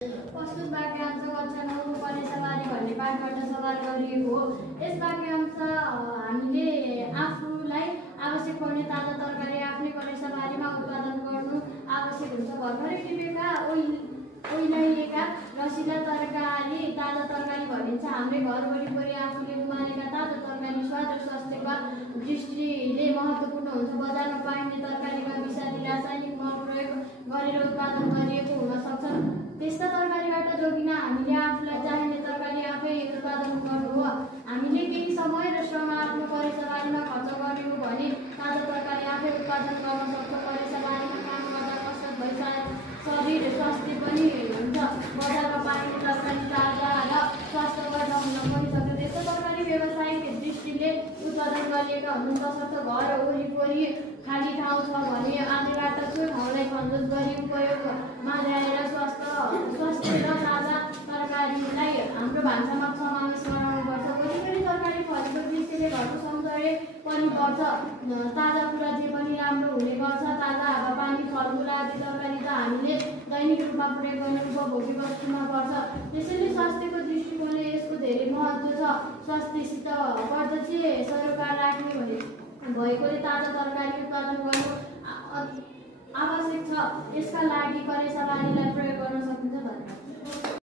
प्रस्तुत वाक्यांश कक्षा 9 पर्नेसवारी भन्ने पाठबाट सवाल गरिएको हो। यस वाक्यांश हामीले आफूलाई आवश्यक पर्ने ताजा तरकारी आफ्नै पर्नेसवारीमा उत्पादन गर्नु आवश्यक हुन्छ। भर्खरै टिपेका ओइलाइएका रसिला तरकारी ताजा तरकारी भनिन्छ। हाम्रै घर वरिपरि आफूले उमारेका ताजा तरकारी स्वाद र स्वास्थ्यका दृष्टिले महत्त्वपूर्ण हुन्छ। बजारमा पाइने तरकारीमा विषादी रासायनिक मल प्रयोग गरेर उत्पादन गरिएको हुन सक्छ। त्यस्ता तरकारीबाट जोगिन हामीले आफूलाई चाहिने तरकारी आफै उत्पादन गर्नु हो। हामीले केही समय र श्रम आफ्नो पर्नेसवारीमा खर्च गर्यौँ भने ताजा तरकारी आफै उत्पादन गर्न सक्छौँ। पर्नेसवारीमा काम गर्दा कसरत भइसक्छ, शरीर स्वास्थ्य पनि हुन्छ। बजारमा पाइने तरकारी ताजा र स्वास्थ्यकर नहुन पनि सक्छ। त्यस्ता तरकारी व्यावसायिक दृष्टिले उत्पादन गरिएका हुन्। तसर्थ घर वरिपरि खाली ठाउँ छ भने आजबाट त्यो ठाउँलाई खनजोत गरी उपयोगमा ल्याएर स्वास्थ्य र ताजा तरकारीलाई हाम्रो भान्सामा समावेश गराउनुपर्छ। वरिपरि तरकारी फलेको दृश्यले घरको सौन्दर्य पनि बढ्छ। ताजा कुरा जे पनि राम्रो हुने गर्छ। ताजा हावापानी फलफुल आदि तरकारी त हामीले दैनिक रूपमा प्रयोग गर्ने उपभोग्य वस्तुमा पर्छ। त्यसैले स्वास्थ्यको दृष्टिकोणले यसको धेरै महत्त्व छ। स्वास्थ्यसित प्रत्यक्ष सरोकार राख्ने भएकोले ताजा तरकारी उत्पादन गर्नु आवश्यक छ। यसका लागि पर्नेसवारीलाई प्रयोग गर्न सकिन्छ। धन्यवाद।